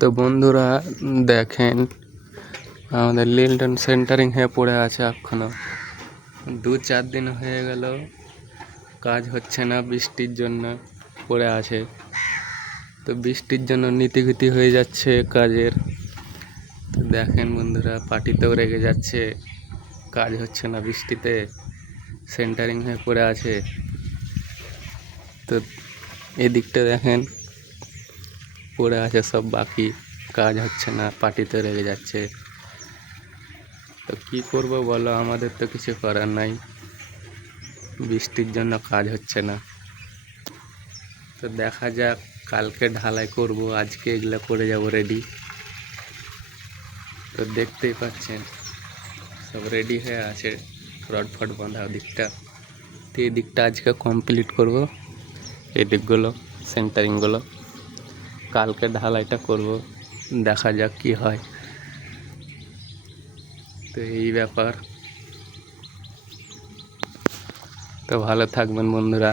তো বন্ধুরা দেখেন আমাদের লিল্টন সেন্টারিং হয়ে পড়ে আছে এখনো 2-4 দিন হয়ে গেল কাজ হচ্ছে না বৃষ্টির জন্য পড়ে আছে। তো বৃষ্টির জন্য নীতিগতি হয়ে যাচ্ছে কাজের। তো দেখেন বন্ধুরা পার্টিতেও রেগে যাচ্ছে, কাজ হচ্ছে না বৃষ্টিতে, সেন্টারিং হয়ে পড়ে আছে। তো এদিকটা দেখেন পড়ে আছে সব বাকি, কাজ হচ্ছে না, পার্টিতে রেগে যাচ্ছে। তো কি করব বলো, আমাদের তো কিছু করার নাই, বৃষ্টির জন্য কাজ হচ্ছে না। তো দেখা যাক, কালকে ঢালাই করব, আজকে এগুলো করে যাব রেডি। তো দেখতেই পাচ্ছেন সব রেডি হয়ে আছে, রড ফট বাঁধা দিকটা। তো এই দিকটা আজকে কমপ্লিট করব, এই দিকগুলো সেন্টারিংগুলো কালকে ঢালাইটা করব, দেখা যাক কি হয়। তো এই ব্যাপার। তো ভালো থাকবেন বন্ধুরা।